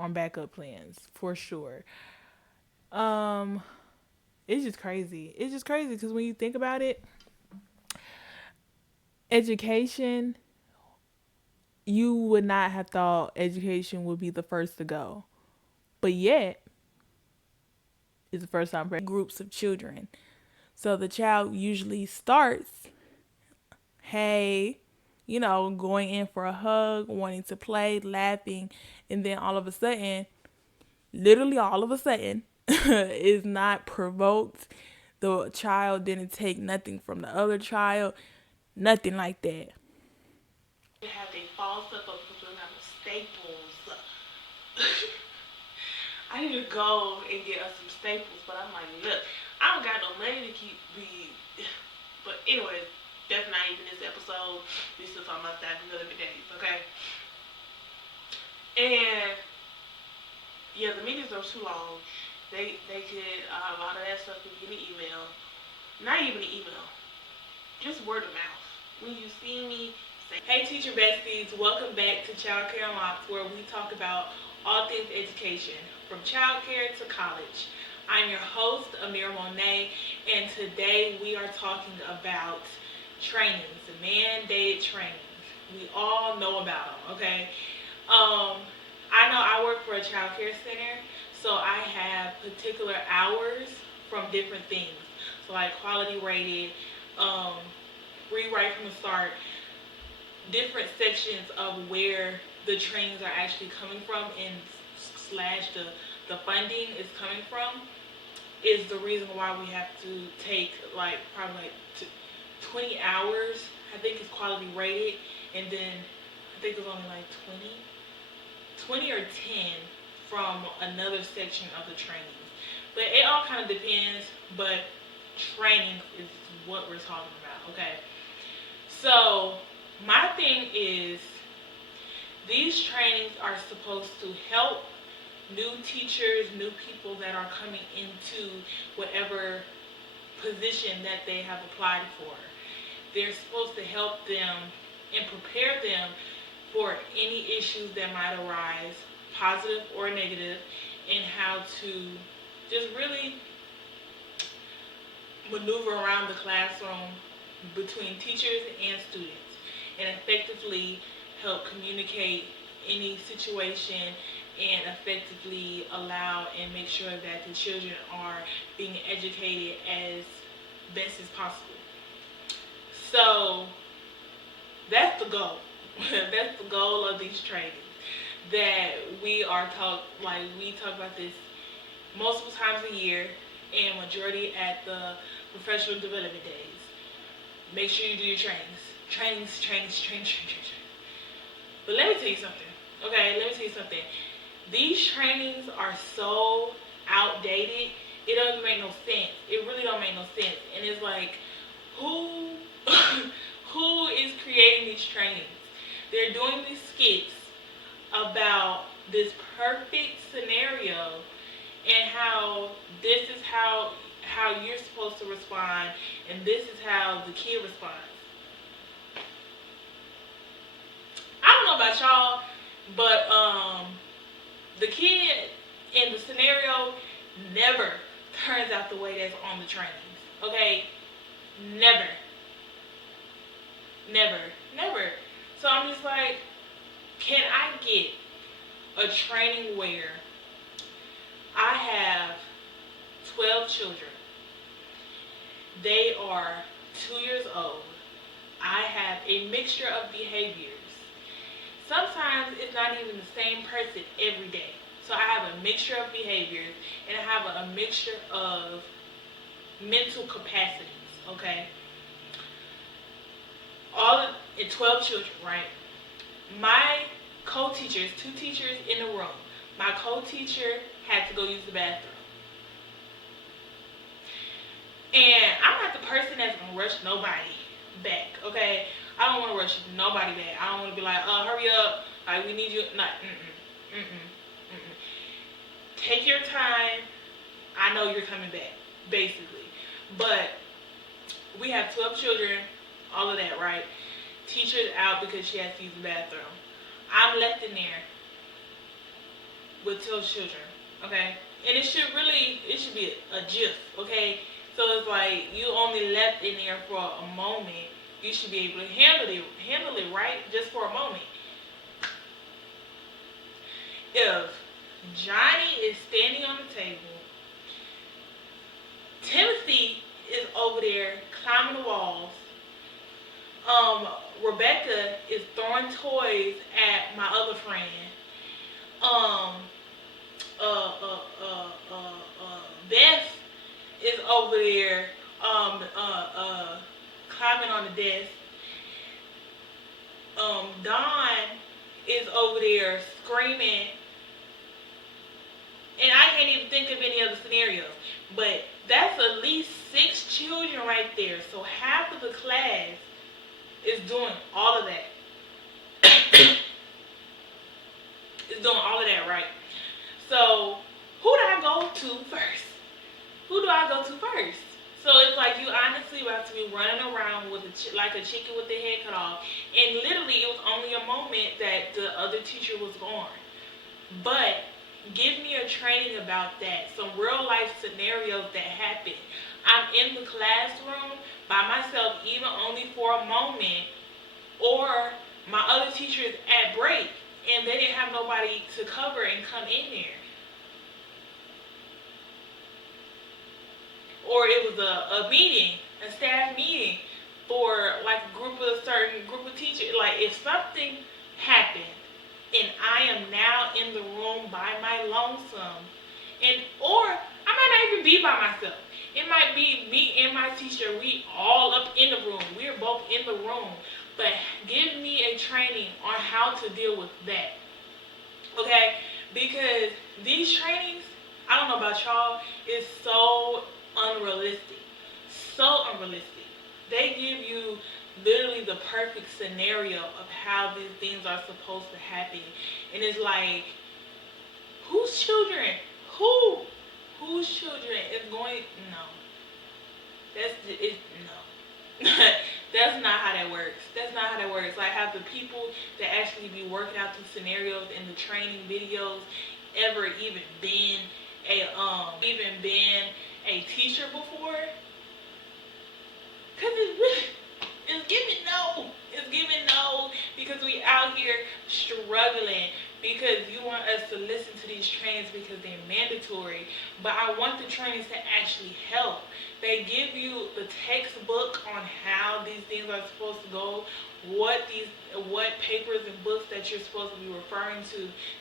on backup plans for sure. Um, it's just crazy. It's just crazy because when you think about it, education, you would not have thought education would be the first to go, but yet it's the first time for groups of children. So the child usually starts, hey, going in for a hug, wanting to play, laughing, and then all of a sudden, literally all of a sudden, is not provoked. The child didn't take nothing from the other child, nothing like that. Have they fall stuff up because we don't have no staples. I need to go and get us some staples, but I'm like, look, I don't got no money to keep me. But anyways, that's not even this episode. We still talking about that in other days, okay? And yeah, the meetings are too long. They could a lot of that stuff could be in the email. Not even the email, just word of mouth. When you see me, say, "Hey, teacher besties, welcome back to Childcare Unlocked, where we talk about all things education, from childcare to college." I'm your host, Amira Mone, and today we are talking about trainings, mandated trainings. We all know about them, okay? I know I work for a child care center, so I have particular hours from different things. So like quality rated, um, rewrite from the start, different sections of where the trainings are actually coming from and slash the funding is coming from is the reason why we have to take like probably like 20 hours. I think it's quality rated, and then I think it's only like 20 or 10 from another section of the trainings. But it all kind of depends, but training is what we're talking about, okay? So my thing is these trainings are supposed to help new teachers, new people that are coming into whatever position that they have applied for. They're supposed to help them and prepare them for any issues that might arise, positive or negative, and how to just really maneuver around the classroom between teachers and students and effectively help communicate any situation and effectively allow and make sure that the children are being educated as best as possible. So that's the goal. That's the goal of these trainings. That we talk about this multiple times a year and majority at the professional development days. Make sure you do your trainings. Trainings. But let me tell you something. Okay, let me tell you something. These trainings are so outdated. It doesn't make no sense. It really don't make no sense. And it's like, who who is creating these trainings? They're doing these skits about this perfect scenario and how this is how you're supposed to respond and this is how the kid responds. I don't know about y'all, but the kid in the scenario never turns out the way that's on the trainings. Okay? Never. Never. Never. So I'm just like, can I get a training where I have 12 children? They are 2 years old. I have a mixture of behaviors. Sometimes it's not even the same person every day. So I have a mixture of behaviors and I have a mixture of mental capacities, okay? In 12 children, right? My co-teachers, 2 teachers in the room. My co-teacher had to go use the bathroom. And I'm not the person that's gonna rush nobody back, okay? I don't want to rush nobody back. I don't want to be like, hurry up, like we need you. Not, Take your time. I know you're coming back, basically. But we have 12 children, all of that, right? Teacher's out because she has to use the bathroom. I'm left in there with those children, okay? And it should be a GIF, okay? So it's like you only left in there for a moment. You should be able to handle it right, just for a moment. If Johnny is standing on the table, Timothy is over there climbing the walls. Rebecca is throwing toys at my other friend. Um, uh, uh, uh, uh, Beth is over there, climbing on the desk. Don is over there screaming, and I can't even think of any other scenarios. But that's at least 6 children right there. So half of the class is doing all of that. Is doing all of that, right? So who do I go to first? Who do I go to first? So it's like you honestly about to be running around with like a chicken with their head cut off, and literally it was only a moment that the other teacher was gone. But give me a training about that, some real life scenarios that happen. I'm in the classroom by myself, even only for a moment, or my other teacher is at break and they didn't have nobody to cover and come in there. Or it was a meeting, a staff meeting for like a certain group of teachers. Like if something happened and I am now in the room by my lonesome, and or I might not even be by myself. It might be me and my teacher. We all up in the room. We're both in the room. But give me a training on how to deal with that. Okay? Because these trainings, I don't know about y'all, is so unrealistic. So unrealistic. They give you literally the perfect scenario of how these things are supposed to happen. And it's like, whose children? Who? Whose children is going? No. That's it. No. That's not how that works. That's not how that works. Like, have the people that actually be working out the scenarios in the training videos ever even been a teacher before? Cause it's giving no. It's giving no, because we out here struggling, because you want us to listen to these trainings because they're mandatory. But I want the trainings to actually help. They give you the textbook on how these things are supposed to go, what papers and books that you're supposed to be referring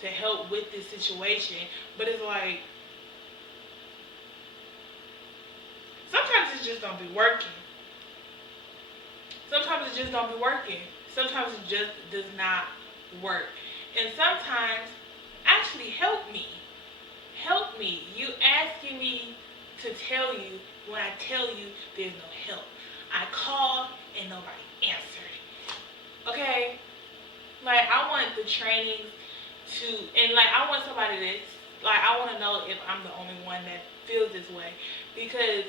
to help with this situation. But it's like, sometimes it just don't be working. Sometimes it just don't be working. Sometimes it just does not work. And sometimes, actually help me. Help me. You asking me to tell you when I tell you there's no help. I called and nobody answered. Okay? Like, I want the trainings to, and like, I want somebody that's, like, I want to know if I'm the only one that feels this way. Because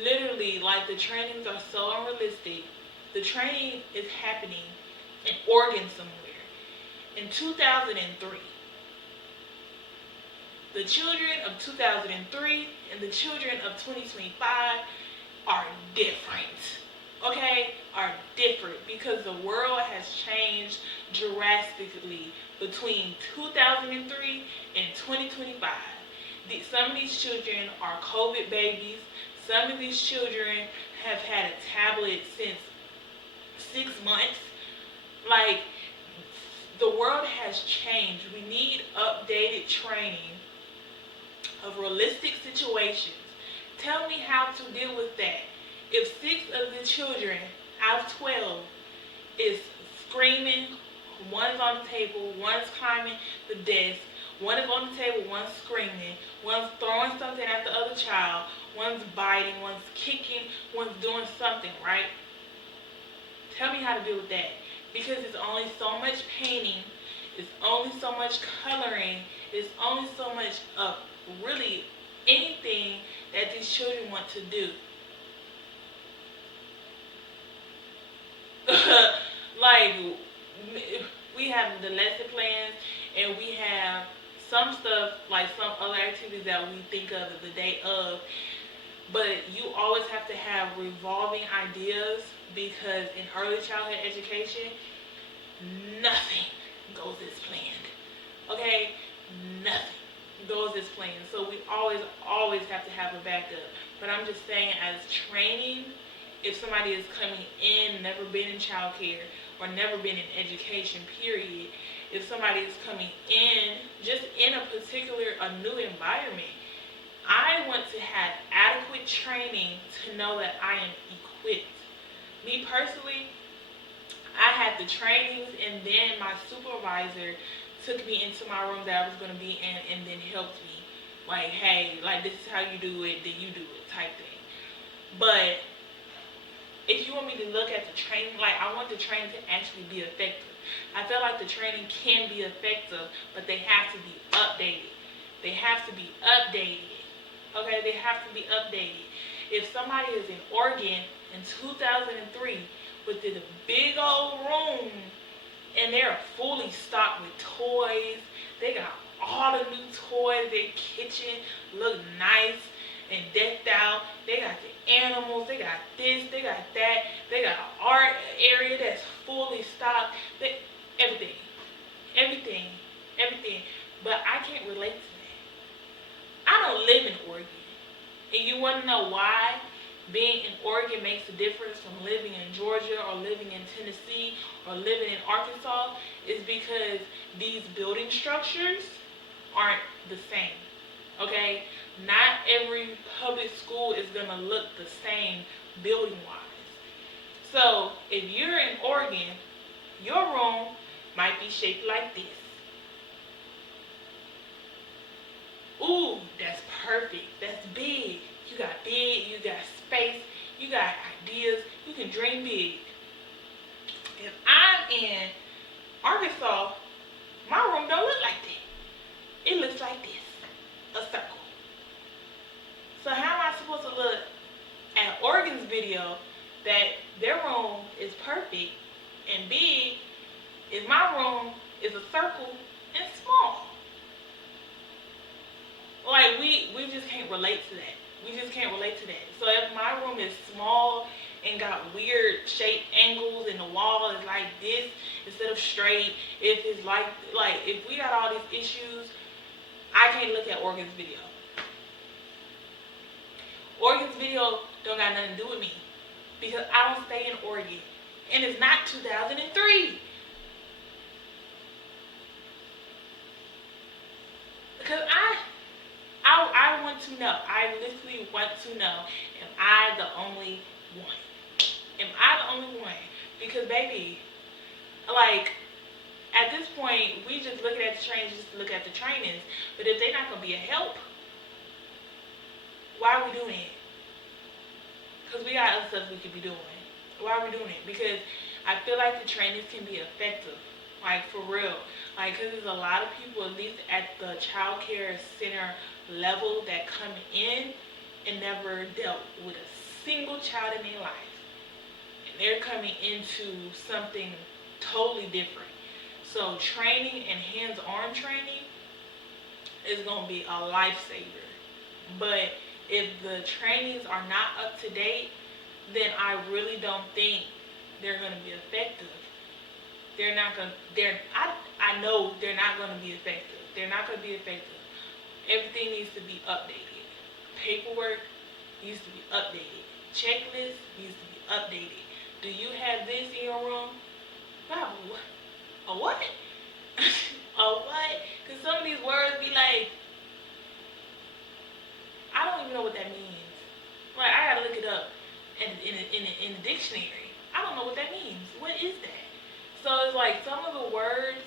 literally, like, the trainings are so unrealistic. The training is happening in Oregon somewhere in 2003. The children of 2003 and the children of 2025 are different. Okay? Are different, because the world has changed drastically between 2003 and 2025. Some of these children are COVID babies. Some of these children have had a tablet since 6 months. Like, the world has changed. We need updated training of realistic situations. Tell me how to deal with that. If 6 of the children out of 12 is screaming, one is on the table, one is climbing the desk, one is on the table, one's screaming, one's throwing something at the other child, one's biting, one's kicking, one's doing something, right? Tell me how to deal with that. Because it's only so much painting, it's only so much coloring, it's only so much of really anything that these children want to do. Like, we have the lesson plans and we have some stuff, like some other activities that we think of the day of, but you always have to have revolving ideas because in early childhood education, nothing goes as planned. Okay? Nothing goes as planned. So we always have to have a backup. But I'm just saying, as training, if somebody is coming in, never been in childcare or never been in education, period, if somebody is coming in just in a new environment, I want to have adequate training to know that I am equipped. Me personally, I had the trainings, and then my supervisor took me into my room that I was going to be in and then helped me. Like, hey, like, this is how you do it, then you do it type thing. But if you want me to look at the training, like, I want the training to actually be effective. I feel like the training can be effective, but they have to be updated. They have to be updated. Okay, they have to be updated. If somebody is in Oregon in 2003 with this big old room and they're fully stocked with toys, they got all the new toys, their kitchen look nice and decked out, they got the animals, they got this, they got that, they got an art area that's fully stocked, everything, everything, everything. But I can't relate to that. I don't live in Oregon. And you want to know why being in Oregon makes a difference from living in Georgia or living in Tennessee or living in Arkansas? Is because these building structures aren't the same. Okay? Not every public school is going to look the same building wise. So if you're in Oregon, your room might be shaped like this. Ooh, that's perfect. That's big. You got big, you got space, you got ideas, you can dream big. If I'm in Arkansas, my room don't look like that. It looks like this, a circle. So how am I supposed to look at Oregon's video that their room is perfect and big if my room is a circle and small? Like, we just can't relate to that. We just can't relate to that. So if my room is small and got weird shape angles and the wall is like this instead of straight, if it's like if we got all these issues, I can't look at Oregon's video. Oregon's video don't got nothing to do with me because I don't stay in Oregon. And it's not 2003. Because I want to know. I literally want to know, am I the only one? Am I the only one? Because, baby, like, at this point, we just looking at the trainings just to look at the trainings. But if they're not going to be a help, why are we doing it? Because we got other stuff we could be doing. Why are we doing it? Because I feel like the trainings can be effective. Like, for real. Like, because there's a lot of people, at least at the child care center level, that come in and never dealt with a single child in their life. And they're coming into something totally different. So training and hands-on training is going to be a lifesaver. But if the trainings are not up to date, then I really don't think they're going to be effective. I know they're not going to be effective. They're not going to be effective. Everything needs to be updated. Paperwork needs to be updated. Checklist needs to be updated. Do you have this in your room? Wow, a what? A what? Because some of these words be like, I don't even know what that means. Like, I gotta look it up in the dictionary. I don't know what that means. What is that? So it's like some of the words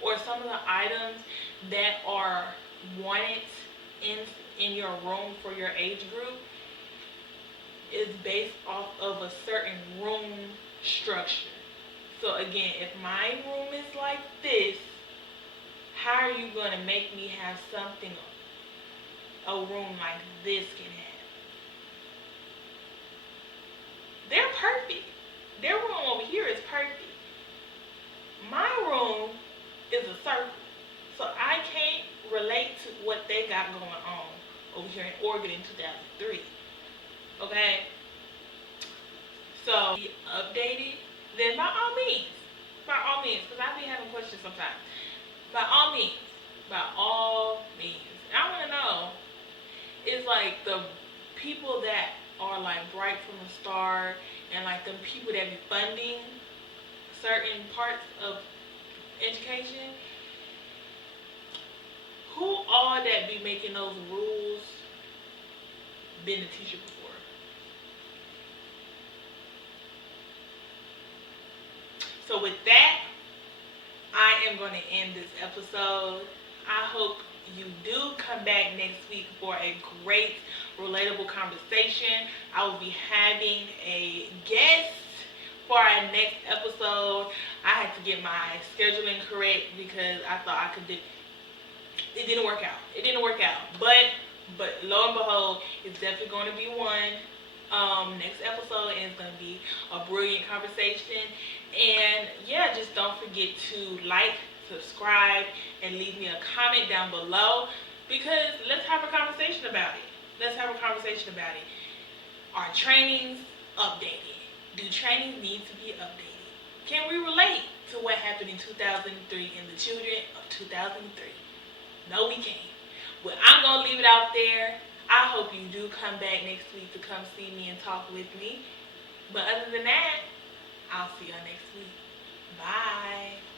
or some of the items that are wanted in your room for your age group is based off of a certain room structure. So again, if my room is like this, how are you going to make me have something a room like this can have? They're perfect. Their room over here is perfect. My room is a circle. So I can't relate they got going on over here in Oregon in 2003. Okay? So, be updated, then by all means, because I be having questions sometimes. By all means, by all means. I want to know is like the people that are like bright from the start and like the people that be funding certain parts of education, who all that be making those rules been a teacher before? So with that, I am going to end this episode. I hope you do come back next week for a great, relatable conversation. I will be having a guest for our next episode. I had to get my scheduling correct because I thought I could do. It didn't work out. It didn't work out. But lo and behold, it's definitely going to be one next episode, and it's going to be a brilliant conversation. And yeah, just don't forget to like, subscribe, and leave me a comment down below, because let's have a conversation about it. Let's have a conversation about it. Are trainings updated? Do trainings need to be updated? Can we relate to what happened in 2003 and the children of 2003? No, we can't. Well, I'm going to leave it out there. I hope you do come back next week to come see me and talk with me. But other than that, I'll see y'all next week. Bye.